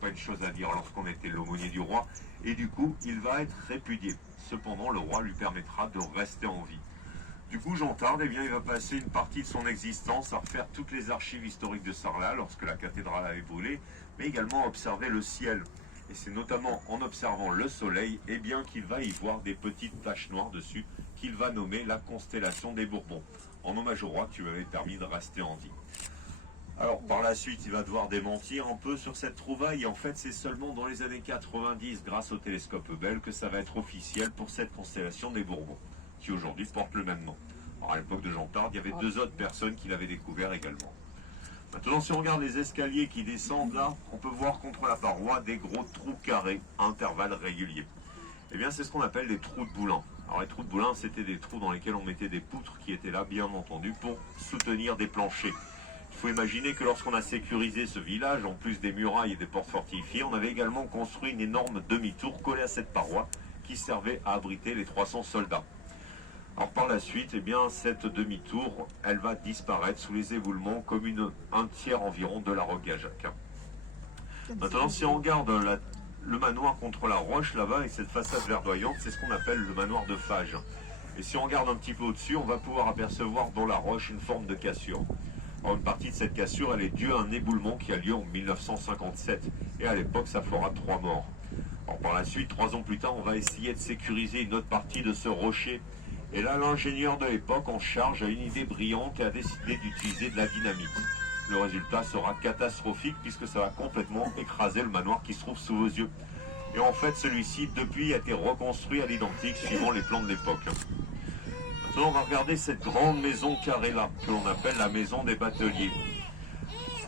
pas une chose à dire lorsqu'on était l'aumônier du roi, et du coup, il va être répudié. Cependant, le roi lui permettra de rester en vie. Du coup, Jean Tard, eh bien, il va passer une partie de son existence à refaire toutes les archives historiques de Sarlat lorsque la cathédrale avait brûlé, mais également à observer le ciel. Et c'est notamment en observant le soleil, eh bien, qu'il va y voir des petites taches noires dessus, qu'il va nommer la constellation des Bourbons. En hommage au roi qui lui avait permis de rester en vie. Alors par la suite, il va devoir démentir un peu sur cette trouvaille. Et en fait, c'est seulement dans les années 90, grâce au télescope Hubble, que ça va être officiel pour cette constellation des Bourbons, qui aujourd'hui porte le même nom. Alors à l'époque de Jean Tard, il y avait 2 autres personnes qui l'avaient découvert également. Maintenant, si on regarde les escaliers qui descendent là, on peut voir contre la paroi des gros trous carrés à intervalles réguliers. Eh bien, c'est ce qu'on appelle des trous de boulin. Alors les trous de boulin, c'était des trous dans lesquels on mettait des poutres qui étaient là, bien entendu, pour soutenir des planchers. Il faut imaginer que lorsqu'on a sécurisé ce village, en plus des murailles et des portes fortifiées, on avait également construit une énorme demi-tour collée à cette paroi qui servait à abriter les 300 soldats. Alors par la suite, eh bien, cette demi-tour, elle va disparaître sous les éboulements comme un tiers environ de la roque Gajac. Maintenant, si on regarde le manoir contre la roche là-bas et cette façade verdoyante, c'est ce qu'on appelle le manoir de Fage. Et si on regarde un petit peu au-dessus, on va pouvoir apercevoir dans la roche une forme de cassure. Alors une partie de cette cassure, elle est due à un éboulement qui a lieu en 1957. Et à l'époque, ça fera 3 morts. Alors par la suite, 3 ans plus tard, on va essayer de sécuriser une autre partie de ce rocher. Et là, l'ingénieur de l'époque en charge a une idée brillante et a décidé d'utiliser de la dynamite. Le résultat sera catastrophique puisque ça va complètement écraser le manoir qui se trouve sous vos yeux. Et en fait, celui-ci, depuis, a été reconstruit à l'identique suivant les plans de l'époque. Maintenant, on va regarder cette grande maison carrée là, que l'on appelle la maison des bateliers.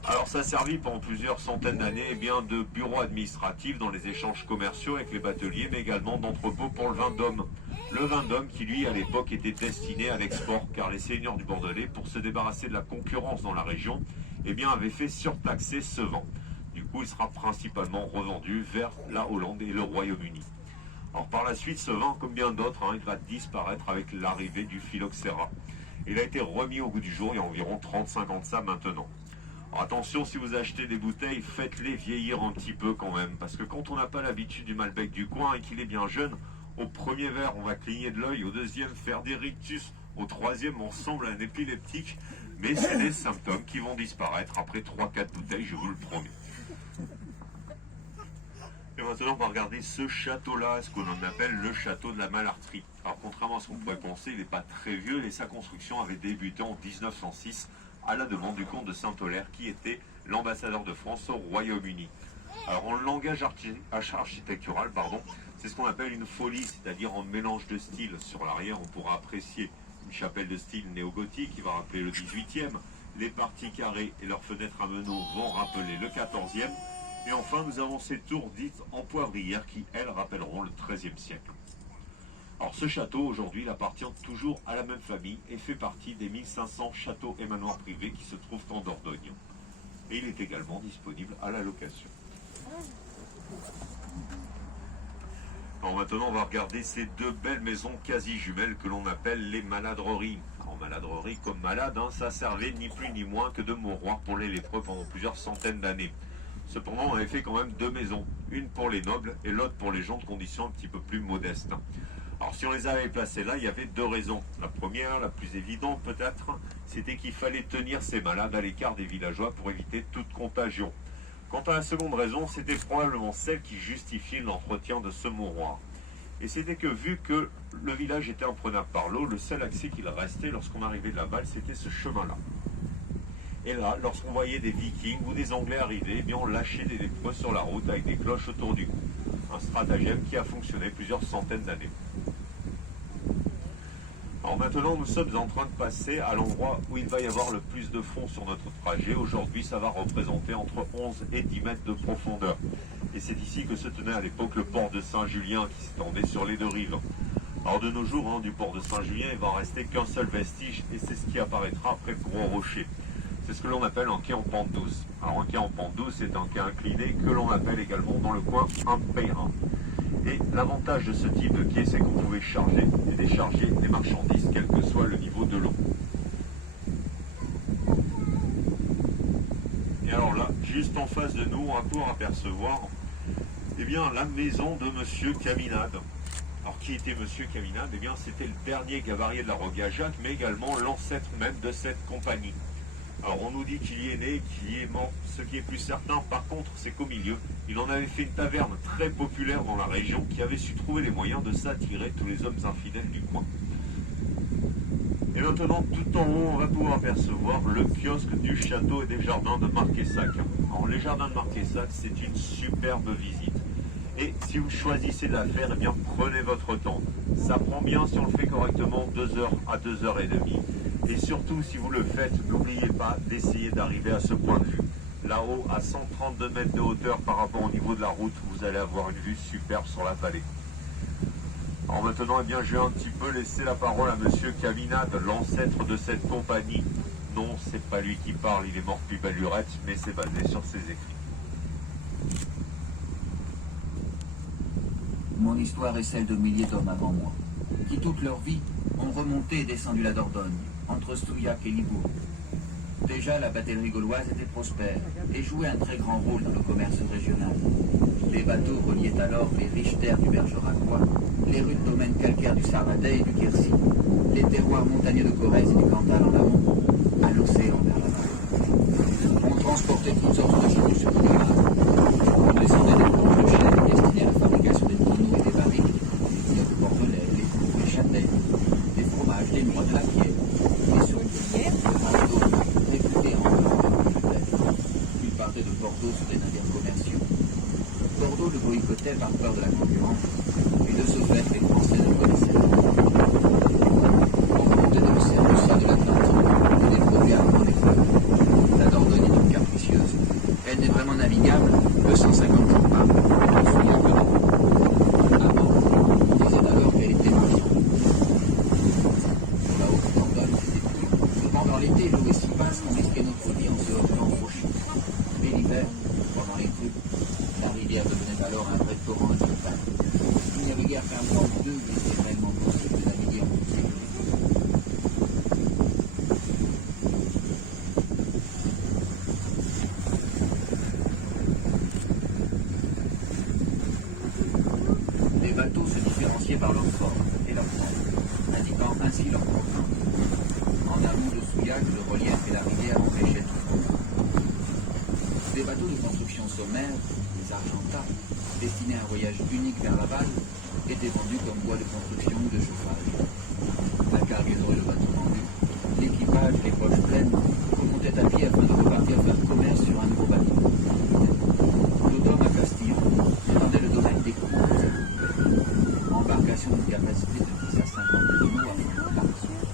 Alors, ça a servi pendant plusieurs centaines d'années eh bien, de bureau administratif dans les échanges commerciaux avec les bateliers, mais également d'entrepôt pour le vin d'homme. Le vin d'homme qui, lui, à l'époque, était destiné à l'export, car les seigneurs du Bordelais, pour se débarrasser de la concurrence dans la région, eh bien, avaient fait surtaxer ce vin. Du coup, il sera principalement revendu vers la Hollande et le Royaume-Uni. Alors par la suite, ce vin, comme bien d'autres, il va disparaître avec l'arrivée du phylloxéra. Il a été remis au goût du jour il y a environ 35 ans de ça maintenant. Alors attention, si vous achetez des bouteilles, faites-les vieillir un petit peu quand même, parce que quand on n'a pas l'habitude du Malbec du coin et qu'il est bien jeune, au premier verre, on va cligner de l'œil, au deuxième, faire des rictus, au troisième, on ressemble à un épileptique, mais c'est des symptômes qui vont disparaître après 3-4 bouteilles, je vous le promets. Et maintenant, on va regarder ce château-là, ce qu'on appelle le château de la Malarterie. Alors, contrairement à ce qu'on pourrait penser, il n'est pas très vieux et sa construction avait débuté en 1906 à la demande du comte de Saint-Aulaire, qui était l'ambassadeur de France au Royaume-Uni. Alors, en langage architectural, c'est ce qu'on appelle une folie, c'est-à-dire un mélange de styles. Sur l'arrière, on pourra apprécier une chapelle de style néo-gothique qui va rappeler le 18e. Les parties carrées et leurs fenêtres à meneaux vont rappeler le 14e. Et enfin, nous avons ces tours dites en poivrière qui, elles, rappelleront le XIIIe siècle. Alors ce château, aujourd'hui, il appartient toujours à la même famille et fait partie des 1500 châteaux et manoirs privés qui se trouvent en Dordogne. Et il est également disponible à la location. Alors maintenant, on va regarder ces 2 belles maisons quasi jumelles que l'on appelle les maladreries. Alors maladrerie comme malade, ça servait ni plus ni moins que de mouroir pour les lépreux pendant plusieurs centaines d'années. Cependant, on avait fait quand même 2 maisons, une pour les nobles et l'autre pour les gens de conditions un petit peu plus modestes. Alors si on les avait placées là, il y avait 2 raisons. La première, la plus évidente peut-être, c'était qu'il fallait tenir ces malades à l'écart des villageois pour éviter toute contagion. Quant à la seconde raison, c'était probablement celle qui justifiait l'entretien de ce mouroir. Et c'était que vu que le village était imprenable par l'eau, le seul accès qu'il restait lorsqu'on arrivait de la Balle, c'était ce chemin-là. Et là, lorsqu'on voyait des Vikings ou des Anglais arriver, eh bien on lâchait des lépreux sur la route avec des cloches autour du cou. Un stratagème qui a fonctionné plusieurs centaines d'années. Alors maintenant, nous sommes en train de passer à l'endroit où il va y avoir le plus de fond sur notre trajet. Aujourd'hui, ça va représenter entre 11 et 10 mètres de profondeur. Et c'est ici que se tenait à l'époque le port de Saint-Julien qui s'étendait sur les 2 rives. Alors de nos jours, du port de Saint-Julien, il va en rester qu'un seul vestige et c'est ce qui apparaîtra après le Gros Rocher. C'est ce que l'on appelle un quai en pente douce. Alors un quai en pente douce, c'est un quai incliné que l'on appelle également dans le coin un périn. Et l'avantage de ce type de quai, c'est qu'on pouvait charger et décharger les marchandises, quel que soit le niveau de l'eau. Et alors là, juste juste en face de nous, on va pouvoir apercevoir eh bien, la maison de Monsieur Caminade. Alors, qui était Monsieur Caminade? Eh bien, c'était le dernier gabarier de la Rogajac, mais également l'ancêtre même de cette compagnie. Alors, on nous dit qu'il y est né, qu'il y est mort. Ce qui est plus certain, par contre, c'est qu'au milieu, il en avait fait une taverne très populaire dans la région qui avait su trouver les moyens de s'attirer tous les hommes infidèles du coin. Et maintenant, tout en haut, on va pouvoir apercevoir le kiosque du château et des jardins de Marquessac. Alors, les jardins de Marquessac, c'est une superbe visite. Et si vous choisissez de la faire, eh bien, prenez votre temps. Ça prend bien, si on le fait correctement, 2 heures à 2h30. Et surtout, si vous le faites, n'oubliez pas d'essayer d'arriver à ce point de vue. Là-haut, à 132 mètres de hauteur par rapport au niveau de la route, vous allez avoir une vue superbe sur la vallée. Alors maintenant, eh bien, je vais un petit peu laisser la parole à Monsieur Caminade, l'ancêtre de cette compagnie. Non, c'est pas lui qui parle, il est mort depuis belle lurette, mais c'est basé sur ses écrits. Mon histoire est celle de milliers d'hommes avant moi, qui toute leur vie ont remonté et descendu la Dordogne, entre Souillac et Libourg. Déjà, la batellerie gauloise était prospère et jouait un très grand rôle dans le commerce régional. Les bateaux reliaient alors les riches terres du Bergeracois, les rudes domaines calcaires du Sarradet et du Quercy, les terroirs montagneux de Corrèze et du Cantal en amont, à l'océan vers la mer. On transportait toutes sortes de choses sur le canal. On descendait des grands de chêne destinés à la fabrication des tonneaux et des barriques, des bordelais, les cours, les châtaignes, des fromages, des noix, de la pierre, des souricières, des marteaux, réputés en Bordeaux. Ils partaient de Bordeaux sur des navires commerciaux. Bordeaux le boycottait par peur de la concurrence, et de ce fait, les Français ne connaissaient pas. On remontait de l'océan du sein de l'Atlantique, et des produits allemands des fleuves. La Dordogne est donc capricieuse. Elle n'est vraiment navigable que 150 jours par an, Souillac de Avant, on disait alors qu'elle était marchande. Sur la haute Dordogne, c'était plus. Cependant, l'été, l'eau est si basse qu'on risquait notre vie en se heurtant aux rochers. Mais l'hiver, pendant les crues, la rivière devenait alors un vrai torrent de spectacle. Il n'y avait guère qu'un blanc ou deux qui était réellement possible de naviguer en toute sécurité. Les bateaux se différenciaient par leur forme et leur forme, indiquant ainsi leur provenance. En amont de Souillac, le relief et la rivière empêchaient tout frottement. Des bateaux de construction sommaire, les Argentas, destinés à un voyage unique vers Laval, étaient vendus comme bois de construction ou de chauffage. La cargaison et le bateau vendu, l'équipage, les poches pleines, remontaient à pied afin de repartir faire commerce sur un nouveau bateau. L'Odome à Castillon s'étendait le domaine des Cours. Embarcation d'une capacité de 10 à 50 tonneaux à fond plat,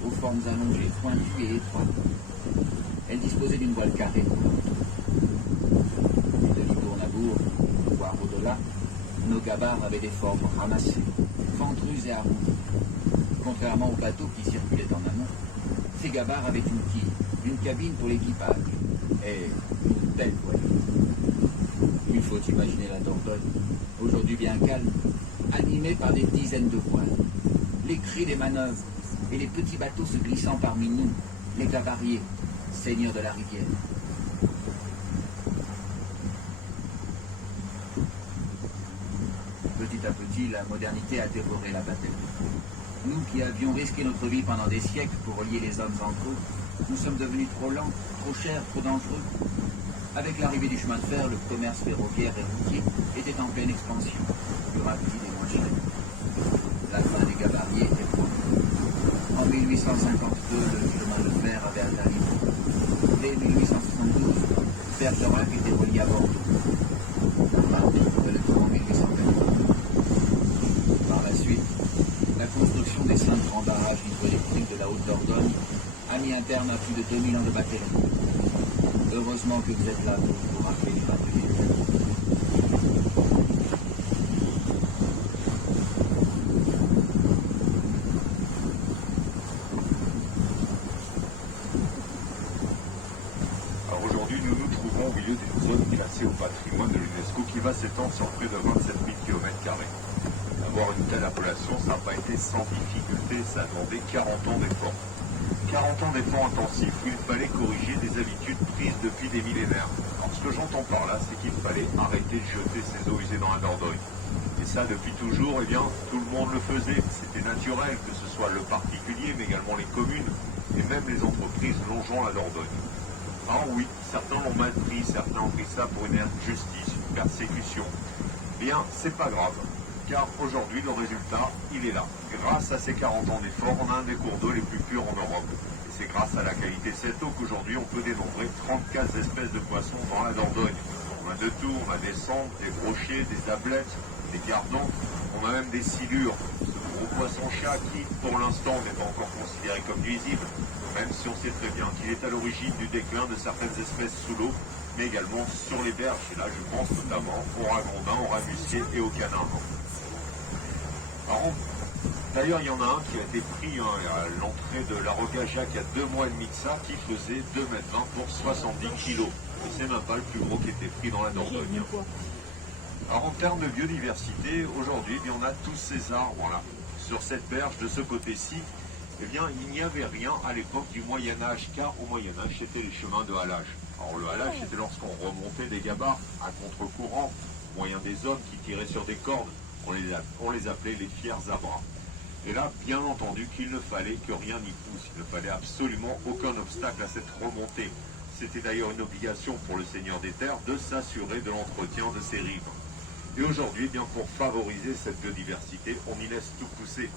aux formes allongées, pointues et étroites. Elle disposait d'une voile carrée pour le moteur. De Libourg-Nabourg, voire au-delà, nos gabarres avaient des formes ramassées, ventrues et arrondies. Contrairement aux bateaux qui circulaient en amont, ces gabarres avaient une quille, une cabine pour l'équipage et une belle voile. Il faut imaginer la Dordogne, aujourd'hui bien calme, animée par des dizaines de voiles. Les cris des manœuvres et les petits bateaux se glissant parmi nous, les gabariers, seigneurs de la rivière. Petit à petit, la modernité a dévoré la batellerie. Nous qui avions risqué notre vie pendant des siècles pour relier les hommes entre eux, nous sommes devenus trop lents, trop chers, trop dangereux. Avec l'arrivée du chemin de fer, le commerce ferroviaire et routier était en pleine expansion, plus rapide et moins cher. La fin des gabariers était proche. En 1852, le chemin de fer avait atteint Libourg. Dès 1872, Bergerac était relié à Bordeaux. Mardi était le tour en 1880. Par la suite, la construction des 5 grands barrages hydroélectriques de la Haute-Dordogne a mis un terme à plus de 2000 ans de batellerie. Heureusement que vous êtes là pour vous rappeler les bateaux. Alors aujourd'hui, nous nous trouvons au milieu d'une zone classée au patrimoine de l'UNESCO qui va s'étendre sur près de 27 000 km². Avoir une telle appellation, ça n'a pas été sans difficulté, ça a demandé 40 ans d'efforts. 40 ans d'efforts intensifs où il fallait corriger des habitudes prises depuis des millénaires. Alors, ce que j'entends par là, c'est qu'il fallait arrêter de jeter ces eaux usées dans la Dordogne. Et ça, depuis toujours, eh bien, tout le monde le faisait. C'était naturel, que ce soit le particulier, mais également les communes, et même les entreprises longeant la Dordogne. Alors oui, certains l'ont mal pris, certains ont pris ça pour une injustice, une persécution. Eh bien, c'est pas grave, car aujourd'hui, le résultat, il est là. Grâce à ces 40 ans d'efforts, on a un des cours d'eau les plus purs en Europe. Et c'est grâce à la qualité de cette eau qu'aujourd'hui, on peut dénombrer 34 espèces de poissons dans la Dordogne. On a de tout, on a des sandres, des brochets, des ablettes, des gardons, on a même des silures, ce gros poisson-chat qui, pour l'instant, n'est pas encore considéré comme nuisible, même si on sait très bien qu'il est à l'origine du déclin de certaines espèces sous l'eau, mais également sur les berges. Et là, je pense notamment au ragondin, au rat musqué et au canin. D'ailleurs, il y en a un qui a été pris à l'entrée de la Rocajac il y a 2 mois et demi de ça, qui faisait 2,20 m pour 70 kg. Et c'est même pas le plus gros qui était pris dans la Dordogne. Alors en termes de biodiversité, aujourd'hui, eh bien, on a tous ces arbres-là. Sur cette berge, de ce côté-ci, eh bien, il n'y avait rien à l'époque du Moyen-Âge, car au Moyen-Âge, c'était les chemins de halage. Alors le halage, c'était lorsqu'on remontait des gabarres à contre-courant, moyen des hommes qui tiraient sur des cordes. On les appelait les fiers abras. Et là, bien entendu, qu'il ne fallait que rien n'y pousse. Il ne fallait absolument aucun obstacle à cette remontée. C'était d'ailleurs une obligation pour le seigneur des terres de s'assurer de l'entretien de ces rives. Et aujourd'hui, eh bien, pour favoriser cette biodiversité, on y laisse tout pousser.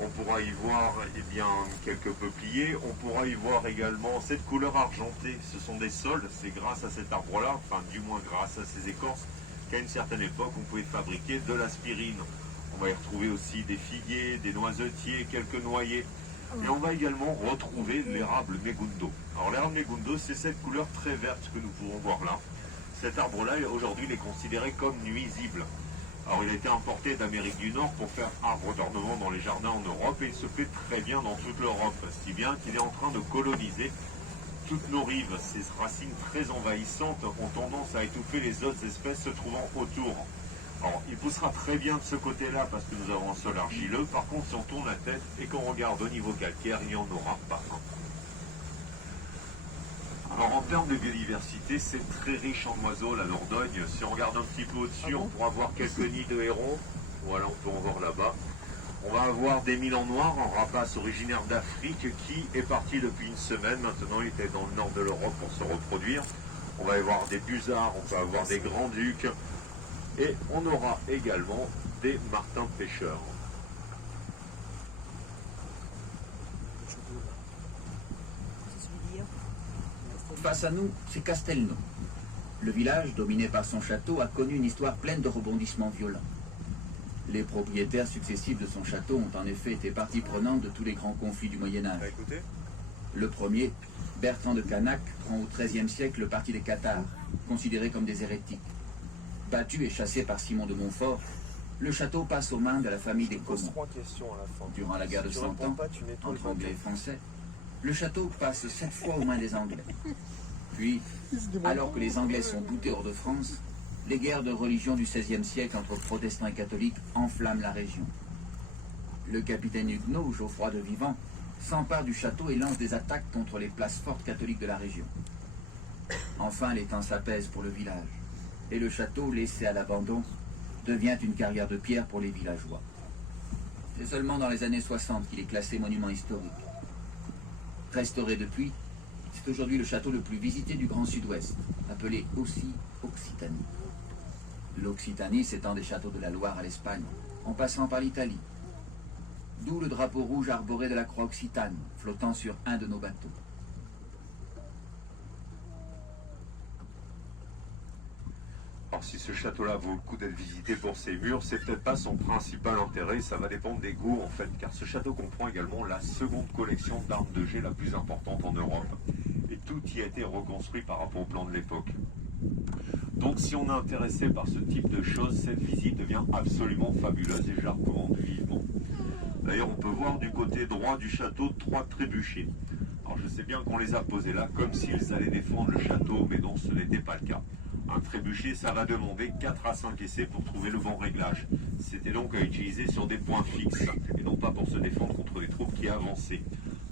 On pourra y voir eh bien, quelques peupliers, on pourra y voir également cette couleur argentée. Ce sont des sols, c'est grâce à cet arbre-là, enfin du moins grâce à ces écorces, qu'à une certaine époque, on pouvait fabriquer de l'aspirine. On va y retrouver aussi des figuiers, des noisetiers, quelques noyers. Et on va également retrouver l'érable Megundo. Alors l'érable Megundo, c'est cette couleur très verte que nous pouvons voir là. Cet arbre-là, aujourd'hui, il est considéré comme nuisible. Alors il a été importé d'Amérique du Nord pour faire arbre d'ornement dans les jardins en Europe et il se fait très bien dans toute l'Europe, si bien qu'il est en train de coloniser toutes nos rives. Ces racines très envahissantes ont tendance à étouffer les autres espèces se trouvant autour. Alors il poussera très bien de ce côté-là parce que nous avons un sol argileux. Par contre, si on tourne la tête et qu'on regarde au niveau calcaire, il n'y en aura pas un. Alors en termes de biodiversité, c'est très riche en oiseaux, la Dordogne. Si on regarde un petit peu au-dessus, on pourra voir quelques nids de hérons. Voilà, on peut en voir là-bas. On va avoir des milans noirs, un rapace originaire d'Afrique qui est parti depuis une semaine. Maintenant, il était dans le nord de l'Europe pour se reproduire. On va y voir des busards, on peut avoir des grands-ducs. Et on aura également des martins pêcheurs. Face à nous, c'est Castelnau. Le village, dominé par son château, a connu une histoire pleine de rebondissements violents. Les propriétaires successifs de son château ont en effet été partie prenante de tous les grands conflits du Moyen-Âge. Le premier, Bertrand de Canac, prend au XIIIe siècle le parti des cathares, considérés comme des hérétiques. Battu et chassé par Simon de Montfort, le château passe aux mains de la famille des Caumont. Durant la guerre de 100 ans, entre Anglais et Français, le château passe 7 fois aux mains des Anglais. Puis, alors que les Anglais sont boutés hors de France, les guerres de religion du XVIe siècle entre protestants et catholiques enflamment la région. Le capitaine huguenot, Geoffroy de Vivant, s'empare du château et lance des attaques contre les places fortes catholiques de la région. Enfin, les temps s'apaisent pour le village, et le château, laissé à l'abandon, devient une carrière de pierre pour les villageois. C'est seulement dans les années 60 qu'il est classé monument historique. Restauré depuis, c'est aujourd'hui le château le plus visité du Grand Sud-Ouest, appelé aussi Occitanie. L'Occitanie s'étend des châteaux de la Loire à l'Espagne, en passant par l'Italie. D'où le drapeau rouge arboré de la croix occitane, flottant sur un de nos bateaux. Alors si ce château-là vaut le coup d'être visité pour ses murs, c'est peut-être pas son principal intérêt, ça va dépendre des goûts en fait, car ce château comprend également la seconde collection d'armes de jet la plus importante en Europe. Et tout y a été reconstruit par rapport au plan de l'époque. Donc si on est intéressé par ce type de choses, cette visite devient absolument fabuleuse et je la recommande vivement. D'ailleurs on peut voir du côté droit du château 3 trébuchets. Alors je sais bien qu'on les a posés là comme s'ils allaient défendre le château, mais non, ce n'était pas le cas. Un trébuchet, ça va demander 4 à 5 essais pour trouver le bon réglage. C'était donc à utiliser sur des points fixes, et non pas pour se défendre contre des troupes qui avançaient.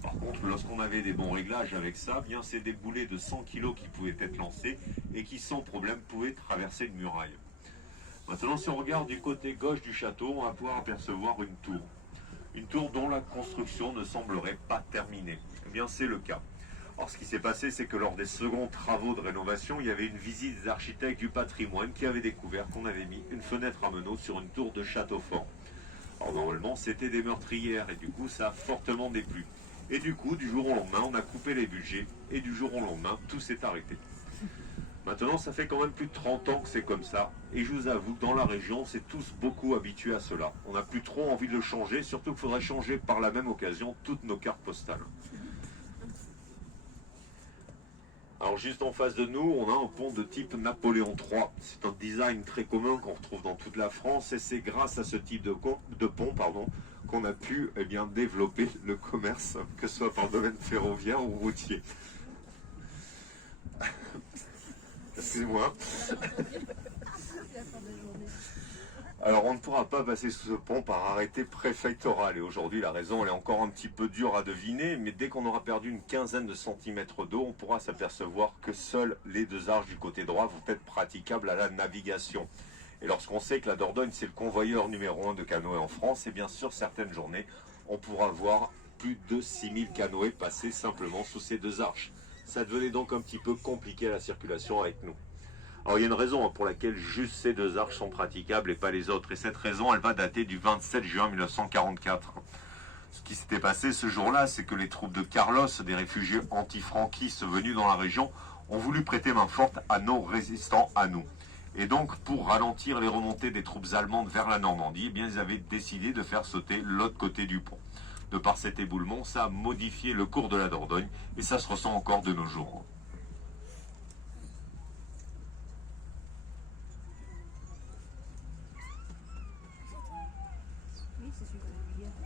Par contre, contre, lorsqu'on avait des bons réglages avec ça, bien c'est des boulets de 100 kg qui pouvaient être lancés et qui sans problème pouvaient traverser une muraille. Maintenant, si on regarde du côté gauche du château, on va pouvoir apercevoir une tour. Une tour dont la construction ne semblerait pas terminée. Eh bien, c'est le cas. Alors, ce qui s'est passé, c'est que lors des seconds travaux de rénovation, il y avait une visite des architectes du patrimoine qui avait découvert qu'on avait mis une fenêtre à meneaux sur une tour de château fort. Alors, normalement, c'était des meurtrières et du coup, ça a fortement déplu. Et du coup, du jour au lendemain, on a coupé les budgets et du jour au lendemain, tout s'est arrêté. Maintenant, ça fait quand même plus de 30 ans que c'est comme ça. Et je vous avoue que dans la région, on s'est tous beaucoup habitués à cela. On n'a plus trop envie de le changer, surtout qu'il faudrait changer par la même occasion toutes nos cartes postales. Alors juste en face de nous, on a un pont de type Napoléon III. C'est un design très commun qu'on retrouve dans toute la France et c'est grâce à ce type de pont qu'on a pu développer le commerce, que ce soit par le domaine ferroviaire ou routier. Excusez-moi. Alors on ne pourra pas passer sous ce pont par arrêté préfectoral et aujourd'hui la raison elle est encore un petit peu dure à deviner, mais dès qu'on aura perdu une quinzaine de centimètres d'eau, on pourra s'apercevoir que seules les deux arches du côté droit vont être praticables à la navigation. Et lorsqu'on sait que la Dordogne c'est le convoyeur numéro 1 de canoës en France, et bien sûr certaines journées on pourra voir plus de 6000 canoës passer simplement sous ces deux arches. Ça devenait donc un petit peu compliqué la circulation avec nous. Alors il y a une raison pour laquelle juste ces deux arches sont praticables et pas les autres. Et cette raison, elle va dater du 27 juin 1944. Ce qui s'était passé ce jour-là, c'est que les troupes de Carlos, des réfugiés anti-franquistes venus dans la région, ont voulu prêter main forte à nos résistants, à nous. Et donc, pour ralentir les remontées des troupes allemandes vers la Normandie, eh bien, ils avaient décidé de faire sauter l'autre côté du pont. De par cet éboulement, ça a modifié le cours de la Dordogne et ça se ressent encore de nos jours.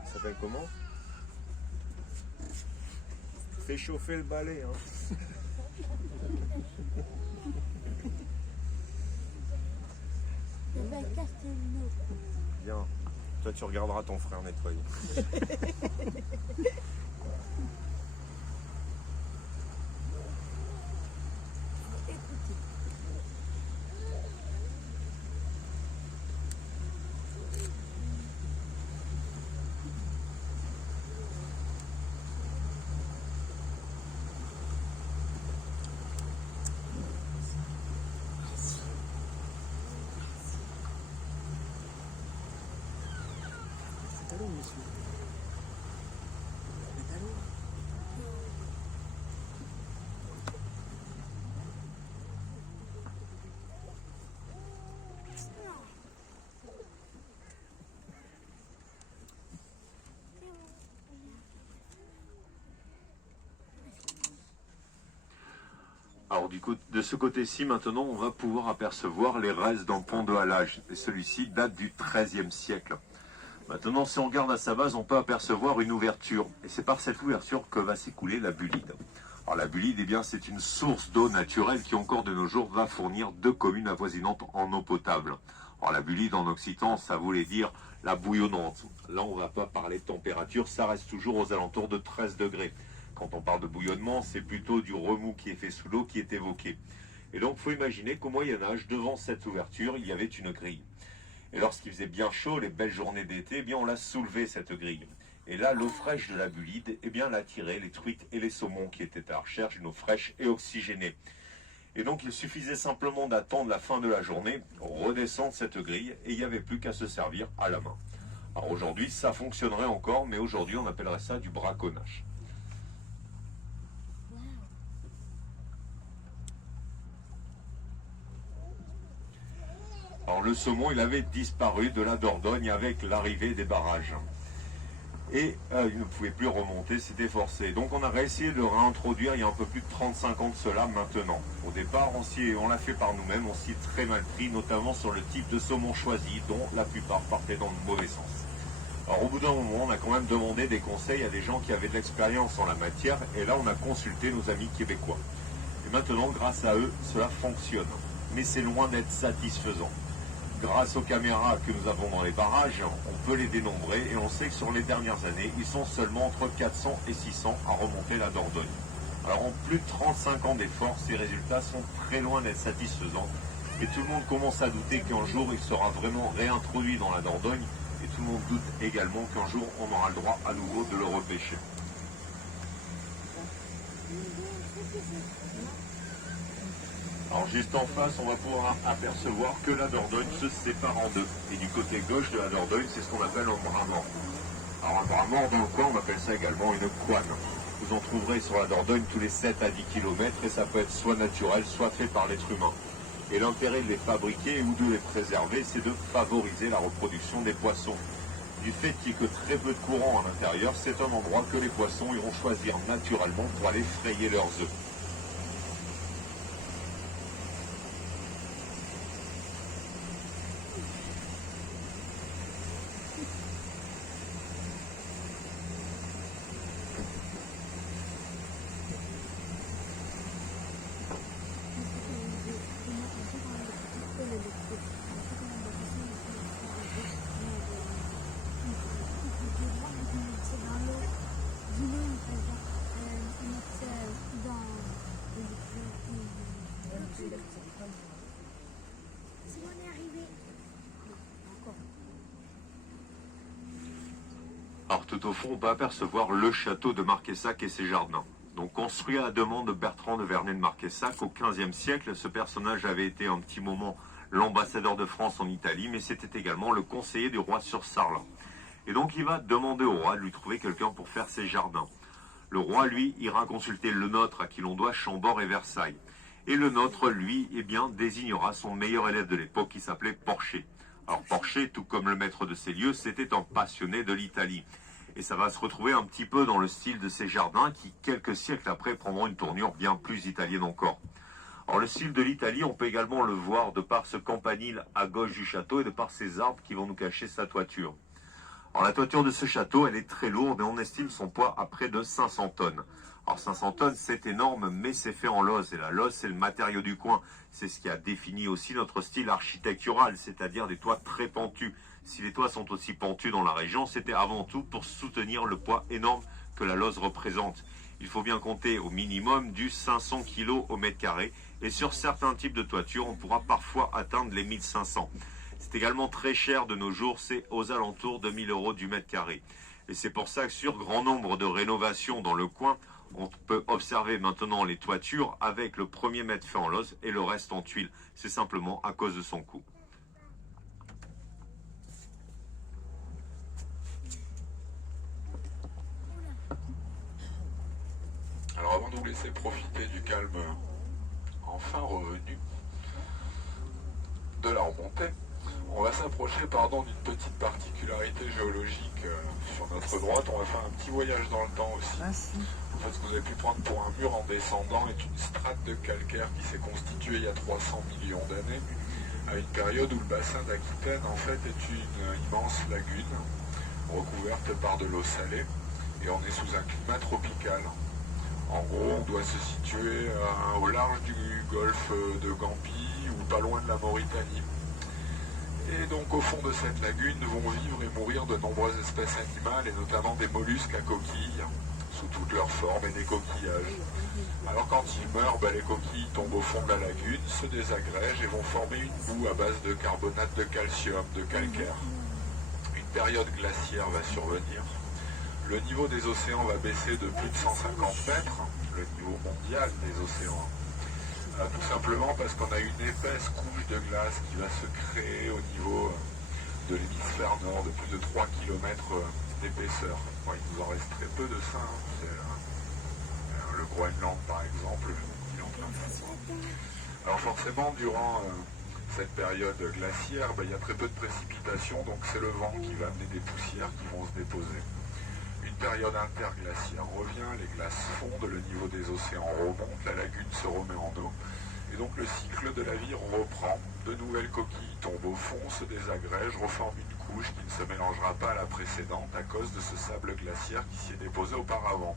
Ça s'appelle comment? Fais chauffer le balai. Hein. Bien. Toi, tu regarderas ton frère nettoyer. Alors du coup, de ce côté-ci, maintenant, on va pouvoir apercevoir les restes d'un pont de halage. Et celui-ci date du XIIIe siècle. Maintenant, si on regarde à sa base, on peut apercevoir une ouverture. Et c'est par cette ouverture que va s'écouler la Bulide. Alors la Bulide, eh bien, c'est une source d'eau naturelle qui encore de nos jours va fournir 2 communes avoisinantes en eau potable. Alors la Bulide en occitan, ça voulait dire la bouillonnante. Là, on ne va pas parler de température, ça reste toujours aux alentours de 13 degrés. Quand on parle de bouillonnement, c'est plutôt du remous qui est fait sous l'eau qui est évoqué. Et donc, il faut imaginer qu'au Moyen-Âge, devant cette ouverture, il y avait une grille. Et lorsqu'il faisait bien chaud, les belles journées d'été, eh bien, on l'a soulevé, cette grille. Et là, l'eau fraîche de la Bulide, eh bien, l'attirait les truites et les saumons qui étaient à la recherche d'une eau fraîche et oxygénée. Et donc, il suffisait simplement d'attendre la fin de la journée, redescendre cette grille, et il n'y avait plus qu'à se servir à la main. Alors aujourd'hui, ça fonctionnerait encore, mais aujourd'hui, on appellerait ça du braconnage. Alors le saumon, il avait disparu de la Dordogne avec l'arrivée des barrages. Et il ne pouvait plus remonter, c'était forcé. Donc on a réessayé de réintroduire il y a un peu plus de 35 ans de cela maintenant. Au départ, on l'a fait par nous-mêmes, on s'y est très mal pris, notamment sur le type de saumon choisi, dont la plupart partaient dans le mauvais sens. Alors au bout d'un moment, on a quand même demandé des conseils à des gens qui avaient de l'expérience en la matière, et là on a consulté nos amis québécois. Et maintenant, grâce à eux, cela fonctionne. Mais c'est loin d'être satisfaisant. Grâce aux caméras que nous avons dans les barrages, on peut les dénombrer et on sait que sur les dernières années, ils sont seulement entre 400 et 600 à remonter la Dordogne. Alors en plus de 35 ans d'efforts, ces résultats sont très loin d'être satisfaisants et tout le monde commence à douter qu'un jour il sera vraiment réintroduit dans la Dordogne et tout le monde doute également qu'un jour on aura le droit à nouveau de le repêcher. Alors juste en face, on va pouvoir apercevoir que la Dordogne se sépare en deux. Et du côté gauche de la Dordogne, c'est ce qu'on appelle un bras mort. Alors un bras mort dans le coin, on appelle ça également une couane. Vous en trouverez sur la Dordogne tous les 7 à 10 km et ça peut être soit naturel, soit fait par l'être humain. Et l'intérêt de les fabriquer ou de les préserver, c'est de favoriser la reproduction des poissons. Du fait qu'il n'y ait que très peu de courant à l'intérieur, c'est un endroit que les poissons iront choisir naturellement pour aller frayer leurs œufs. Alors tout au fond, on peut apercevoir le château de Marquessac et ses jardins. Donc construit à la demande de Bertrand de Vernet de Marquessac au XVe siècle, ce personnage avait été un petit moment l'ambassadeur de France en Italie, mais c'était également le conseiller du roi sur Sarlat. Et donc il va demander au roi de lui trouver quelqu'un pour faire ses jardins. Le roi, lui, ira consulter le nôtre à qui l'on doit Chambord et Versailles. Et le nôtre, lui, eh bien, désignera son meilleur élève de l'époque qui s'appelait Porcher. Alors Porcher, tout comme le maître de ces lieux, c'était un passionné de l'Italie. Et ça va se retrouver un petit peu dans le style de ces jardins qui, quelques siècles après, prendront une tournure bien plus italienne encore. Alors le style de l'Italie, on peut également le voir de par ce campanile à gauche du château et de par ces arbres qui vont nous cacher sa toiture. Alors la toiture de ce château, elle est très lourde et on estime son poids à près de 500 tonnes. Alors 500 tonnes, c'est énorme, mais c'est fait en l'os. Et la l'os, c'est le matériau du coin. C'est ce qui a défini aussi notre style architectural, c'est-à-dire des toits très pentus. Si les toits sont aussi pentus dans la région, c'était avant tout pour soutenir le poids énorme que la l'os représente. Il faut bien compter au minimum du 500 kg au mètre carré. Et sur certains types de toitures, on pourra parfois atteindre les 1500. C'est également très cher de nos jours, c'est aux alentours de 1000 € du mètre carré. Et c'est pour ça que sur grand nombre de rénovations dans le coin, on peut observer maintenant les toitures avec le premier mètre fait en l'os et le reste en tuiles. C'est simplement à cause de son coût. Alors avant de vous laisser profiter du calme enfin revenu de la remontée, on va s'approcher d'une petite particularité géologique sur notre droite. On va faire un petit voyage dans le temps aussi. En fait, ce que vous avez pu prendre pour un mur en descendant est une strate de calcaire qui s'est constituée il y a 300 millions d'années, à une période où le bassin d'Aquitaine en fait est une immense lagune recouverte par de l'eau salée et on est sous un climat tropical. En gros, on doit se situer au large du golfe de Gambie ou pas loin de la Mauritanie. Et donc au fond de cette lagune vont vivre et mourir de nombreuses espèces animales et notamment des mollusques à coquilles sous toutes leurs formes et des coquillages. Alors quand ils meurent, les coquilles tombent au fond de la lagune, se désagrègent et vont former une boue à base de carbonate de calcium, de calcaire. Une période glaciaire va survenir. Le niveau des océans va baisser de plus de 150 mètres, le niveau mondial des océans. Tout simplement parce qu'on a une épaisse couche de glace qui va se créer au niveau de l'hémisphère nord de plus de 3 km d'épaisseur. Bon, il nous en reste très peu de ça. C'est le Groenland par exemple, qui est en train de fondre. Alors forcément, durant cette période glaciaire, il y a très peu de précipitations, donc c'est le vent qui va amener des poussières qui vont se déposer. Une période interglaciaire revient, les glaces fondent, le niveau des océans remonte, la lagune se remet en eau. Et donc le cycle de la vie reprend, de nouvelles coquilles tombent au fond, se désagrègent, reforment une couche qui ne se mélangera pas à la précédente à cause de ce sable glaciaire qui s'y est déposé auparavant.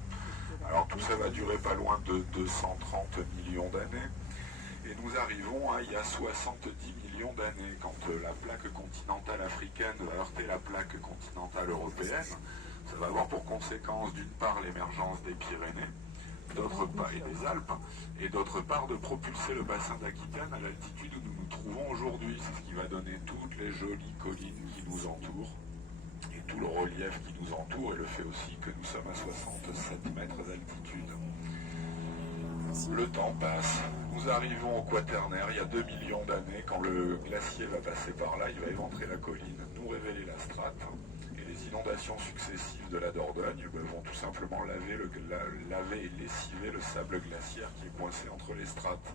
Alors tout ça va durer pas loin de 230 millions d'années. Et nous arrivons à il y a 70 millions d'années, quand la plaque continentale africaine va heurter la plaque continentale européenne. Ça va avoir pour conséquence d'une part l'émergence des Pyrénées, d'autre part et des Alpes, et d'autre part de propulser le bassin d'Aquitaine à l'altitude où nous nous trouvons aujourd'hui. C'est ce qui va donner toutes les jolies collines qui nous entourent, et tout le relief qui nous entoure, et le fait aussi que nous sommes à 67 mètres d'altitude. Le temps passe, nous arrivons au Quaternaire, il y a 2 millions d'années, quand le glacier va passer par là, il va éventrer la colline, nous révéler la strate, et les inondations successives de la Dordogne vont tout simplement laver et lessiver le sable glaciaire qui est coincé entre les strates.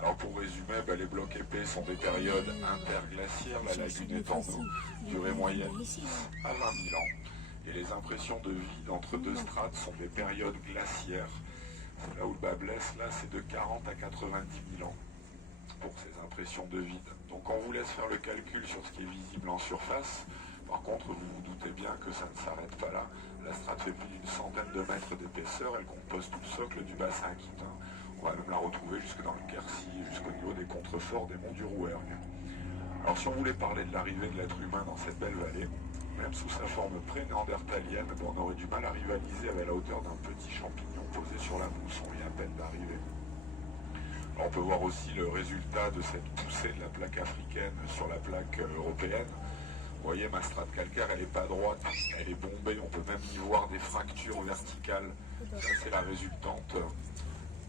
Alors pour résumer, les blocs épais sont des périodes interglaciaires, la lagune est en eau, durée moyenne à 20 000 ans, et les impressions de vide entre deux strates sont des périodes glaciaires. C'est là où le bas blesse, là c'est de 40 à 90 000 ans pour ces impressions de vide. Donc on vous laisse faire le calcul sur ce qui est visible en surface. Par contre, vous vous doutez bien que ça ne s'arrête pas là. La strate fait plus d'une centaine de mètres d'épaisseur, elle compose tout le socle du bassin aquitain. On va même la retrouver jusque dans le Quercy, jusqu'au niveau des contreforts des monts du Rouergue. Alors si on voulait parler de l'arrivée de l'être humain dans cette belle vallée, même sous sa forme pré-néandertalienne, on aurait du mal à rivaliser avec la hauteur d'un petit champignon posé sur la mousse, on vient à peine d'arriver. On peut voir aussi le résultat de cette poussée de la plaque africaine sur la plaque européenne. Vous voyez, ma strate calcaire, elle n'est pas droite, elle est bombée, on peut même y voir des fractures verticales. Ça, c'est la résultante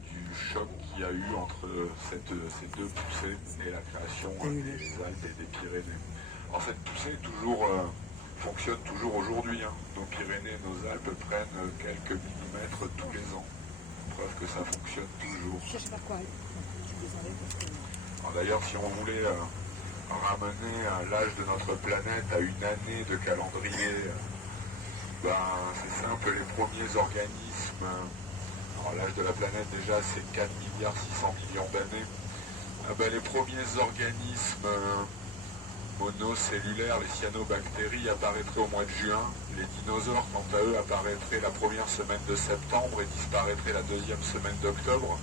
du choc qu'il y a eu entre ces deux poussées et la création des Alpes et des Pyrénées. Alors cette poussée fonctionne toujours aujourd'hui. Nos Pyrénées et nos Alpes prennent quelques millimètres tous les ans. Preuve que ça fonctionne toujours. D'ailleurs, si on voulait ramener l'âge de notre planète à une année de calendrier, c'est simple, les premiers organismes, l'âge de la planète déjà c'est 4 milliards 600 millions d'années, les premiers organismes monocellulaires, les cyanobactéries, apparaîtraient au mois de juin. Les dinosaures, quant à eux, apparaîtraient la première semaine de septembre et disparaîtraient la deuxième semaine d'octobre.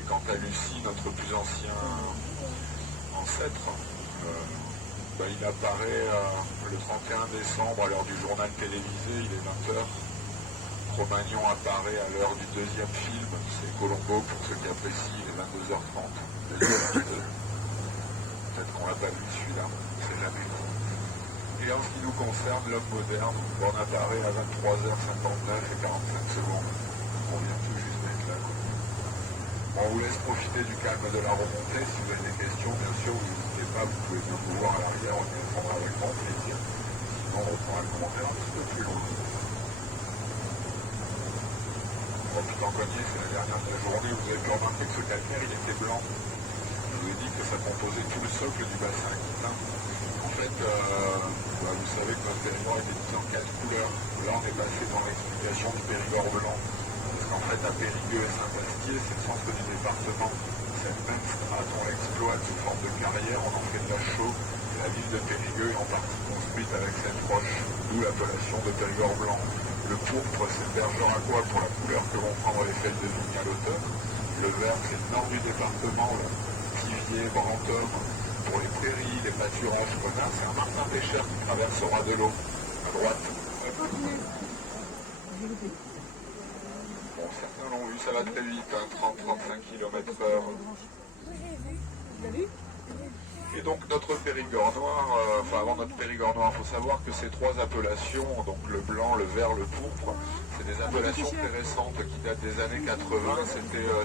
Et quant à Lucie, notre plus ancien ancêtre, il apparaît le 31 décembre à l'heure du journal télévisé, il est 20h. Cro-Magnon apparaît à l'heure du deuxième film, c'est Colombo pour ceux qui apprécient, il est 22h30. Peut-être qu'on l'a pas vu celui-là, on ne sait jamais. Et en ce qui nous concerne, l'homme moderne, on apparaît à 23h59 et 45 secondes. On vient tout juste d'être là. On vous laisse profiter du calme de la remontée. Si vous avez des questions, bien sûr, vous n'hésitez pas, vous pouvez nous voir à l'arrière, on y répondra avec grand plaisir. Sinon, on reprendra le commentaire un petit peu plus long. Putain-Cognier, c'est la dernière de la journée, vous avez pu remarquer que ce calcaire, il était blanc. Je vous ai dit que ça composait tout le socle du bassin aquitain. En fait, vous savez que notre territoire est divisé en 4 couleurs. Là, on est passé dans l'explication du Périgord blanc. Parce qu'en fait, à Périgueux et Saint-Astier, c'est le centre du département. Cette même strate, on l'exploite sous forme de carrière, on en fait de la chaux. La ville de Périgueux est en partie construite avec cette roche, d'où l'appellation de Périgord blanc. Le pourpre, c'est le bergeracois pour la couleur que vont prendre les feuilles de vigne à l'automne. Le vert, c'est le nord du département, le Pivier, Brantôme, pour les prairies, les pâturages, Renard, c'est un martin pêcheur qui traversera de l'eau, à droite. Bon, certains l'ont vu, ça va très vite, 30-35 km/h. Et donc notre Périgord noir, avant notre Périgord noir, il faut savoir que ces trois appellations, donc le blanc, le vert, le pourpre, c'est des appellations très récentes qui datent des années 80.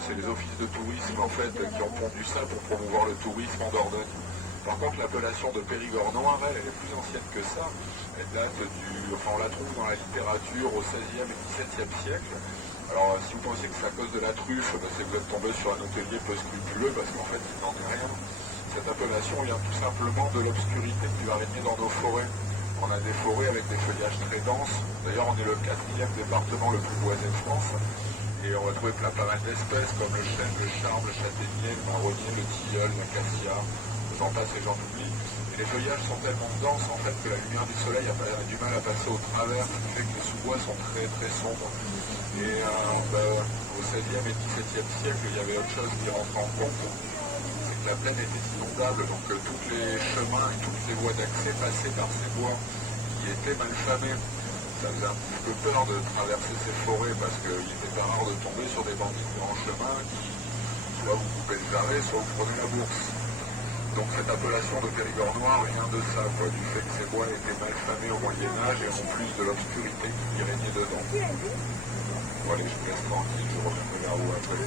C'est les offices de tourisme en fait qui ont pondu ça pour promouvoir le tourisme en Dordogne. Par contre, l'appellation de Périgord noir, elle est plus ancienne que ça. Elle date on la trouve dans la littérature au XVIe et XVIIe siècle. Alors, si vous pensez que c'est à cause de la truffe, c'est que vous êtes tombé sur un hôtelier peu scrupuleux, parce qu'en fait, il n'en est rien. Cette appellation vient tout simplement de l'obscurité qui va régner dans nos forêts. On a des forêts avec des feuillages très denses. D'ailleurs, on est le 4e département le plus boisé de France. Et on va trouver pas mal d'espèces comme le chêne, le charme, le châtaignier, le marronnier, le tilleul, l'acacia, j'en passe et j'en oublie. Et les feuillages sont tellement denses en fait que la lumière du soleil a du mal à passer au travers, ce qui fait que les sous-bois sont très très sombres. Et au XVIe et XVIIe siècle, il y avait autre chose qui rentrait en compte. la plaine était inondable, donc tous les chemins et toutes les voies d'accès passaient par ces bois qui étaient malfamés. Ça faisait un petit peu peur de traverser ces forêts parce qu'il était pas rare de tomber sur des bandits de grand chemin qui soit vous coupez les arrêts, soit vous prenez la bourse. Donc cette appellation de Périgord noir vient de ça, quoi, du fait que ces bois étaient malfamés au Moyen-Âge et en plus de l'obscurité qui régnait dedans. Bon allez, je vous laisse tranquille, je reviendrai vers vous après.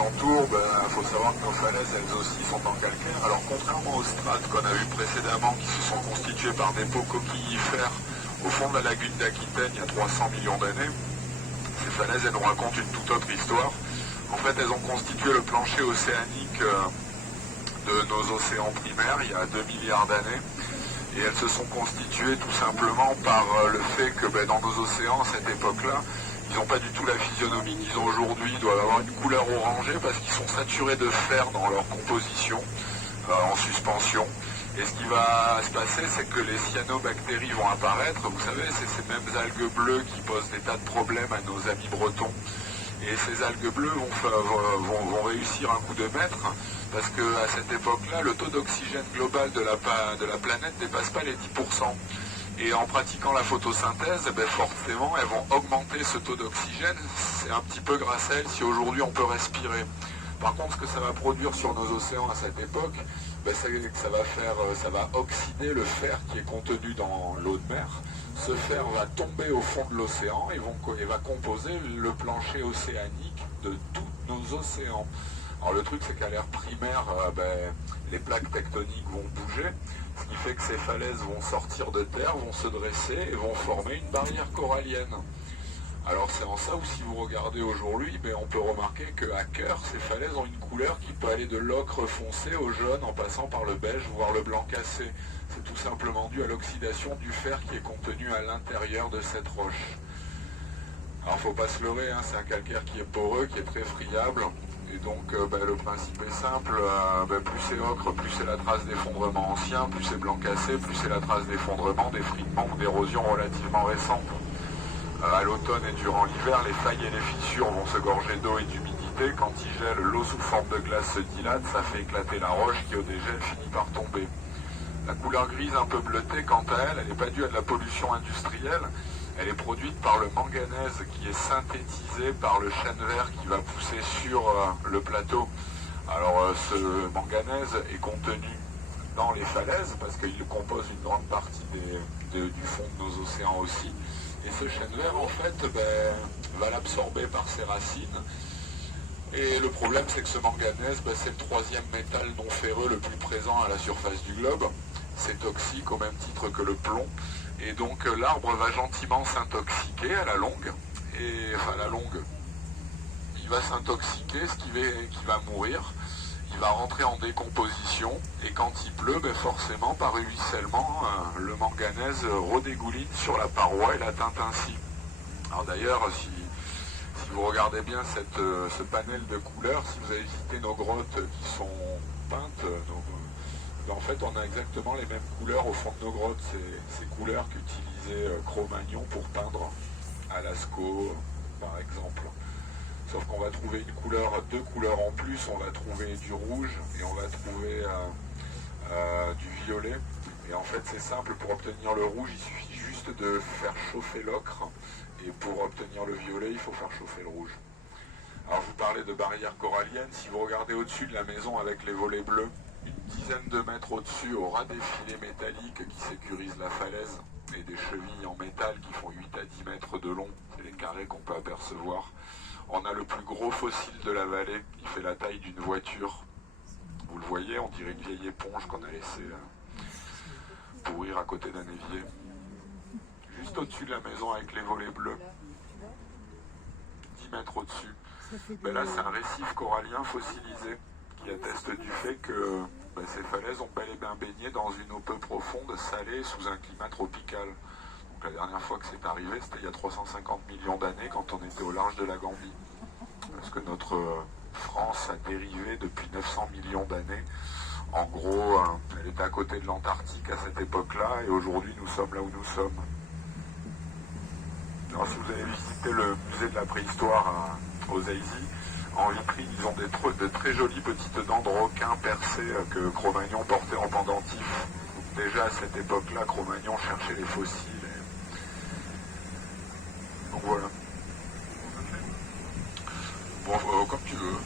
entoure, il faut savoir que nos falaises, elles aussi, sont en calcaire. Alors contrairement aux strates qu'on a vues précédemment, qui se sont constituées par des pots coquillifères au fond de la lagune d'Aquitaine il y a 300 millions d'années, ces falaises, elles nous racontent une toute autre histoire. En fait, elles ont constitué le plancher océanique de nos océans primaires il y a 2 milliards d'années. Et elles se sont constituées tout simplement par le fait que dans nos océans, à cette époque-là, ils n'ont pas du tout la physionomie qu'ils ont aujourd'hui. Ils doivent avoir une couleur orangée parce qu'ils sont saturés de fer dans leur composition, en suspension. Et ce qui va se passer, c'est que les cyanobactéries vont apparaître. Vous savez, c'est ces mêmes algues bleues qui posent des tas de problèmes à nos amis bretons. Et ces algues bleues vont réussir un coup de maître, parce qu'à cette époque-là, le taux d'oxygène global de la planète ne dépasse pas les 10%. Et en pratiquant la photosynthèse, forcément, elles vont augmenter ce taux d'oxygène. C'est un petit peu grâce à elles si aujourd'hui on peut respirer. Par contre, ce que ça va produire sur nos océans à cette époque, c'est que ça va oxyder le fer qui est contenu dans l'eau de mer. Ce fer va tomber au fond de l'océan et va composer le plancher océanique de tous nos océans. Alors le truc, c'est qu'à l'ère primaire, les plaques tectoniques vont bouger, ce qui fait que ces falaises vont sortir de terre, vont se dresser et vont former une barrière corallienne. Alors c'est en ça où, si vous regardez aujourd'hui, on peut remarquer qu'à cœur, ces falaises ont une couleur qui peut aller de l'ocre foncé au jaune en passant par le beige, voire le blanc cassé. C'est tout simplement dû à l'oxydation du fer qui est contenu à l'intérieur de cette roche. Alors faut pas se leurrer, c'est un calcaire qui est poreux, qui est très friable. Et donc le principe est simple, plus c'est ocre, plus c'est la trace d'effondrement ancien, plus c'est blanc cassé, plus c'est la trace d'effondrement, d'effritement ou d'érosion relativement récente. À l'automne et durant l'hiver, les failles et les fissures vont se gorger d'eau et d'humidité. Quand il gèle, l'eau sous forme de glace se dilate, ça fait éclater la roche qui au dégel finit par tomber. La couleur grise un peu bleutée, quant à elle, n'est pas due à de la pollution industrielle. Elle est produite par le manganèse qui est synthétisé par le chêne vert qui va pousser sur le plateau. Alors ce manganèse est contenu dans les falaises parce qu'il compose une grande partie du fond de nos océans aussi. Et ce chêne vert, en fait, va l'absorber par ses racines. Et le problème, c'est que ce manganèse, c'est le troisième métal non ferreux le plus présent à la surface du globe. C'est toxique au même titre que le plomb. Et donc l'arbre va gentiment s'intoxiquer à la longue. Il va s'intoxiquer, ce qui va mourir. Il va rentrer en décomposition. Et quand il pleut, forcément, par ruissellement, le manganèse redégouline sur la paroi et la teinte ainsi. Alors d'ailleurs, si vous regardez bien ce panel de couleurs, si vous avez visité nos grottes qui sont peintes, en fait on a exactement les mêmes couleurs au fond de nos grottes, ces couleurs qu'utilisait Cro-Magnon pour peindre à Lascaux par exemple. Sauf qu'on va trouver deux couleurs en plus, on va trouver du rouge et on va trouver du violet. Et en fait c'est simple, pour obtenir le rouge il suffit juste de faire chauffer l'ocre. Et pour obtenir le violet, il faut faire chauffer le rouge. Alors je vous parlais de barrière corallienne. Si vous regardez au-dessus de la maison avec les volets bleus, une dizaine de mètres au-dessus, au ras des filets métalliques qui sécurisent la falaise, et des chevilles en métal qui font 8 à 10 mètres de long, c'est les carrés qu'on peut apercevoir. On a le plus gros fossile de la vallée, il fait la taille d'une voiture. Vous le voyez, on dirait une vieille éponge qu'on a laissée pourrir à côté d'un évier. Juste au-dessus de la maison avec les volets bleus, 10 mètres au-dessus. Là, c'est un récif corallien fossilisé qui atteste du fait que ces falaises ont bel et bien baigné dans une eau peu profonde, salée, sous un climat tropical. Donc la dernière fois que c'est arrivé, c'était il y a 350 millions d'années, quand on était au large de la Gambie. Parce que notre France a dérivé depuis 900 millions d'années. En gros, elle était à côté de l'Antarctique à cette époque-là, et aujourd'hui, nous sommes là où nous sommes. Alors si vous avez visité le musée de la préhistoire aux Aïsy, en vitrine ils ont de très jolies petites dents de requin percées que Cro-Magnon portait en pendentif. Donc déjà à cette époque-là, Cro-Magnon cherchait les fossiles. Donc voilà. Bon, comme tu veux.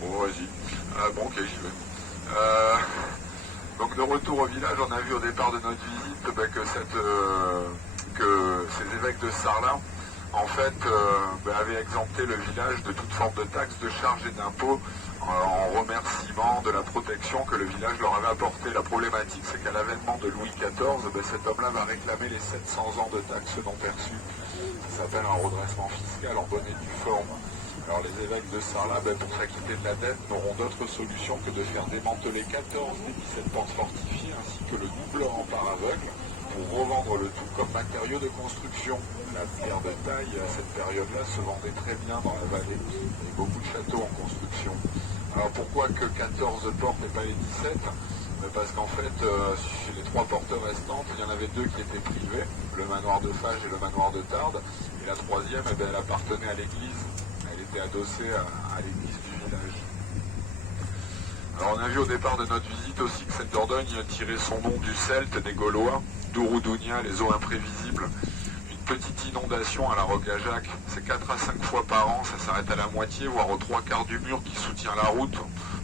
Bon, vas-y. Bon, ok, j'y vais. Donc de retour au village, on a vu au départ de notre visite que ces évêques de Sarlat en fait, avait exempté le village de toute forme de taxes, de charges et d'impôts en remerciement de la protection que le village leur avait apportée. La problématique, c'est qu'à l'avènement de Louis XIV, cet homme-là va réclamer les 700 ans de taxes non perçues. Ça s'appelle un redressement fiscal en bonne et due forme. Alors les évêques de Sarlat, pour s'acquitter de la dette, n'auront d'autre solution que de faire démanteler 14 des 17 portes fortifiées ainsi que le double rempart aveugle pour revendre le tout comme matériau de construction. La pierre de taille à cette période-là se vendait très bien dans la vallée. Il y avait beaucoup de châteaux en construction. Alors pourquoi que 14 portes et pas les 17 ? Parce qu'en fait, chez les 3 portes restantes, il y en avait 2 qui étaient privées, le manoir de Fage et le manoir de Tarbes. Et la troisième, elle appartenait à l'église. Elle était adossée à l'église du village. Alors on a vu au départ de notre visite aussi que cette Dordogne tirait son nom du Celte, des Gaulois, d'Ouroudunia, les eaux imprévisibles. Une petite inondation à la Roque-à-Jacques, c'est 4 à 5 fois par an, ça s'arrête à la moitié, voire aux 3/4 du mur qui soutient la route.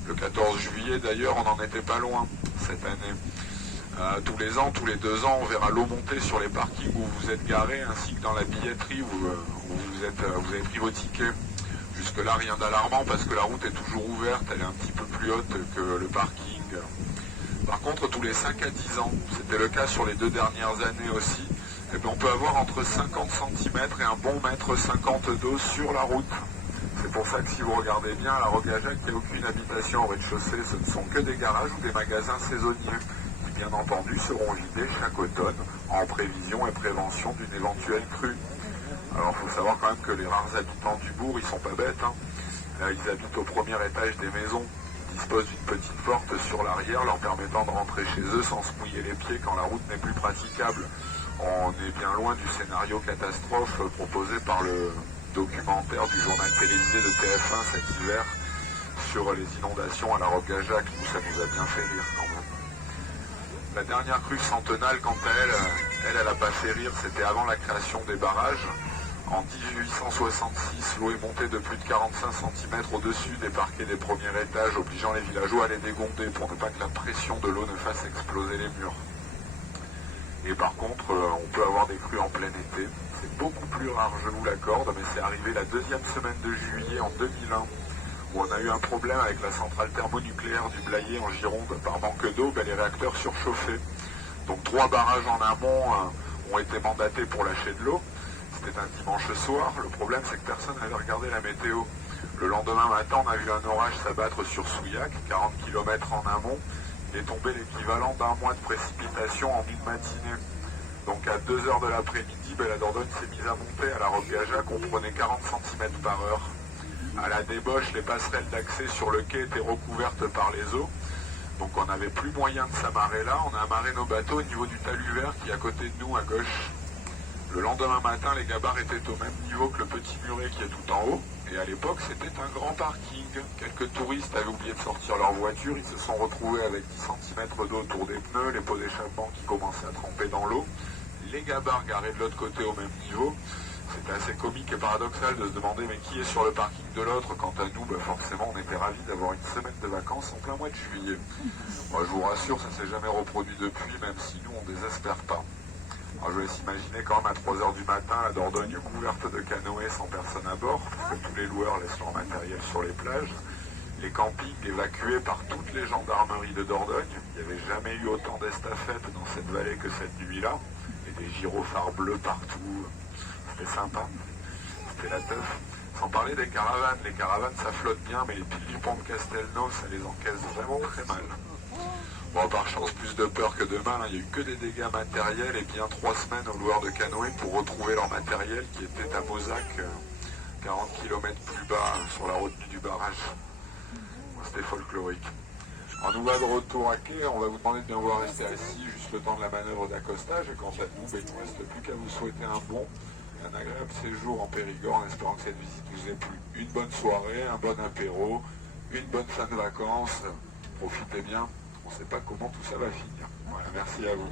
Le 14 juillet d'ailleurs, on n'en était pas loin cette année. Tous les ans, tous les 2 ans, on verra l'eau monter sur les parkings où vous êtes garés, ainsi que dans la billetterie où vous avez pris vos tickets. Jusque-là, rien d'alarmant parce que la route est toujours ouverte, elle est un petit peu plus haute que le parking. Par contre, tous les 5 à 10 ans, c'était le cas sur les 2 dernières années aussi, on peut avoir entre 50 cm et un bon mètre 50 d'eau sur la route. C'est pour ça que si vous regardez bien, à la Roque-à-Jacques, il n'y a aucune habitation au rez-de-chaussée, ce ne sont que des garages ou des magasins saisonniers, qui bien entendu seront vidés chaque automne, en prévision et prévention d'une éventuelle crue. Alors il faut savoir quand même que les rares habitants du bourg, ils sont pas bêtes, hein. Ils habitent au premier étage des maisons, ils disposent d'une petite porte sur l'arrière leur permettant de rentrer chez eux sans se mouiller les pieds quand la route n'est plus praticable. On est bien loin du scénario catastrophe proposé par le documentaire du journal télévisé de TF1 cet hiver sur les inondations à la Roque-à-Jacques. Nous, ça nous a bien fait rire quand même. La dernière crue centenale, quant à elle a pas fait rire, c'était avant la création des barrages. En 1866, l'eau est montée de plus de 45 cm au-dessus des parquets des premiers étages, obligeant les villageois à les dégonder pour ne pas que la pression de l'eau ne fasse exploser les murs. Et par contre, on peut avoir des crues en plein été. C'est beaucoup plus rare, je vous l'accorde, mais c'est arrivé la 2e semaine de juillet en 2001, où on a eu un problème avec la centrale thermonucléaire du Blayais en Gironde. Par manque d'eau, les réacteurs surchauffaient. Donc 3 barrages en amont ont été mandatés pour lâcher de l'eau. C'était un dimanche soir. Le problème, c'est que personne n'avait regardé la météo. Le lendemain matin, on a vu un orage s'abattre sur Souillac, 40 km en amont. Il est tombé l'équivalent d'un mois de précipitation en une matinée. Donc à 2h de l'après-midi, la Dordogne s'est mise à monter. À la Roque-à-Jacques, on prenait 40 cm par heure. À la débauche, les passerelles d'accès sur le quai étaient recouvertes par les eaux. Donc on n'avait plus moyen de s'amarrer là. On a amarré nos bateaux au niveau du talus vert qui est à côté de nous, à gauche. Le lendemain matin, les gabarres étaient au même niveau que le petit muret qui est tout en haut. Et à l'époque, c'était un grand parking. Quelques touristes avaient oublié de sortir leur voiture. Ils se sont retrouvés avec 10 cm d'eau autour des pneus, les pots d'échappement qui commençaient à tremper dans l'eau. Les gabarres garés de l'autre côté au même niveau. C'était assez comique et paradoxal de se demander mais qui est sur le parking de l'autre. Quant à nous, forcément, on était ravis d'avoir une semaine de vacances en plein mois de juillet. Moi, je vous rassure, ça s'est jamais reproduit depuis, même si nous, on désespère pas. Alors, je laisse imaginer quand même à 3h du matin, la Dordogne couverte de canoës sans personne à bord, parce que tous les loueurs laissent leur matériel sur les plages. Les campings évacués par toutes les gendarmeries de Dordogne. Il n'y avait jamais eu autant d'estafettes dans cette vallée que cette nuit-là. Et des gyrophares bleus partout. C'était sympa. C'était la teuf. Sans parler des caravanes. Les caravanes, ça flotte bien, mais les piles du pont de Castelnau, ça les encaisse vraiment très mal. Bon, par chance, plus de peur que de mal, il n'y a eu que des dégâts matériels et bien 3 semaines aux loueurs de canoë pour retrouver leur matériel qui était à Mozac, 40 km plus bas sur la retenue du barrage. Bon, c'était folklorique. Alors nous va de retour à quai, on va vous demander de bien vouloir rester assis juste le temps de la manœuvre d'accostage et quant à nous, il ne reste plus qu'à vous souhaiter un bon et un agréable séjour en Périgord en espérant que cette visite vous ait plu. Une bonne soirée, un bon apéro, une bonne fin de vacances, profitez bien. On ne sait pas comment tout ça va finir. Voilà, merci à vous.